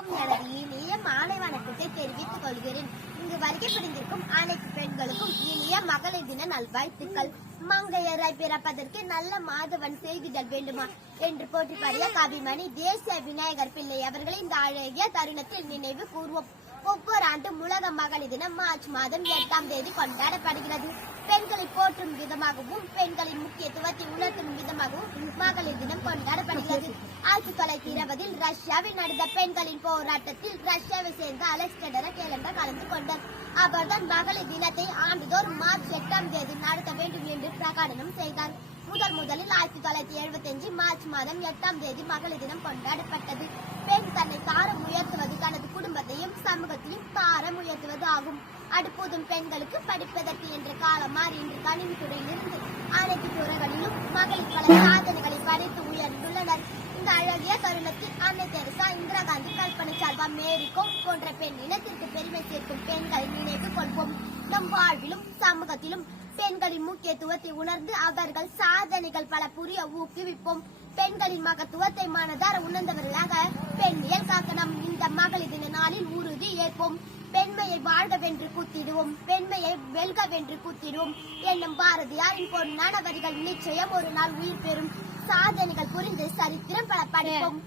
அனைவருக்கும் எனது இனிய மாலை வணக்கத்தை தெரிவித்துக் கொள்கிறேன். இங்கு வருகை புரிந்திருக்கும் அனைத்து பெண்களுக்கும் இனிய மகளிர் தின நல்வாழ்த்துக்கள். மங்கையராய் பிறப்பதற்கு நல்ல மாதவன் செய்திடல் வேண்டுமா? என்று போற்றி பாடிய கவிமணி தேசிய விநாயகர் பிள்ளை அவர்களை இந்த அழகிய தருணத்தில் நினைவு கூறுவோம் ஒவ்வொரு ஆண்டும் உலக மகளிர் தினம் மார்ச் மாதம் எட்டாம் தேதி கொண்டாடப்படுகிறது. பெண்களை போற்றும் விதமாகவும் பெண்களின் முக்கியத்துவத்தை உணர்த்தும் விதமாகவும் மகளிர் தினம் கொண்டாடப்படுகிறது. ஆயிரத்தி தொள்ளாயிரத்தி இருபதில் ரஷ்யாவில் நடந்த பெண்களின் போராட்டத்தில் ரஷ்யாவை சேர்ந்த அலெக்சாண்டர கேலண்டர் கலந்து கொண்டார். அவர்தான் மகளிர் தினத்தை ஆண்டுதோறும் மார்ச் எட்டாம் தேதி நடத்த வேண்டும் என்று பிரகடனம் செய்தார். முதல் முதலில் ஆயிரத்தி தொள்ளாயிரத்தி எழுபத்தி அஞ்சு மார்ச் மாதம் எட்டாம் தேதி மகளிர் தினம் கொண்டாடப்பட்டது. பெண் தன்னை தாரம் உயர்த்துவது தனது குடும்பத்தையும் சமூகத்தையும் தாரம் உயர்த்துவது ஆகும். அடுப்போதும் பெண்களுக்கு படிப்பதற்கு என்ற காலம் மாறி இன்று கணினித்துறையிலிருந்து அனைத்து துறைகளிலும் மகளிர் பல சாதனைகளை படைத்து உயர்ந்துள்ளனர். இந்த அழகிய தருணத்தில் அன்னை தெரசா இந்திரா காந்தி கல்பனை சால்வா மேரிகோம் போன்ற பெண் இனத்திற்கு பெருமை சேர்க்கும் பெண்களை நினைவு கொள்வோம். நம் வாழ்விலும் சமூகத்திலும் பெண்களின் முக்கியத்துவத்தை உணர்ந்து அவர்கள் சாதனைகள் பல புரிய ஊக்குவிப்போம். பெண்களின் மகத்துவத்தை மனதார உணர்ந்தவர்களாக பெண்ணியல் காக்க நம் இந்த மகளிர் தின நாளில் உறுதி ஏற்போம். பெண்மையை வாழ்க வென்று கூத்திடுவோம். பெண்மையை வெல்க வென்று கூத்திடுவோம். என்னும் பாரதியாரின் பொன்னான வரிகள் நிச்சயம் ஒரு நாள் உயிர் பெறும். சாதனைகள் புரிந்து சரித்திரம் பல படைப்போம்.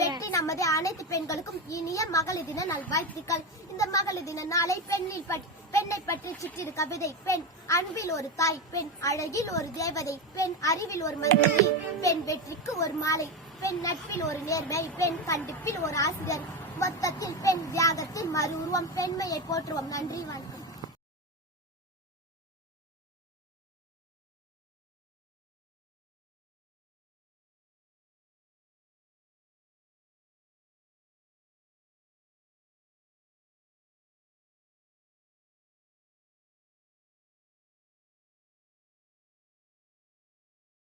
வெற்றி நமது அனைத்து பெண்களுக்கும் இனிய மகளிர் தின நல்வாழ்த்துக்கள். இந்த மகளிர் தின நாளை பெண்ணில் பெண்ணை பற்றி சுற்றிரு கவிதை பெண் அன்பில் ஒரு தாய் பெண் அழகில் ஒரு தேவதை பெண் அறிவில் ஒரு மந்திரி பெண் வெற்றிக்கு ஒரு மாலை பெண் நட்பில் ஒரு நேர்மை பெண் கண்டிப்பில் ஒரு ஆசிரியர். மொத்தத்தில் பெண் தியாகத்தின் மறு உருவம் பெண்மையை போற்றுவோம். நன்றி வணக்கம்.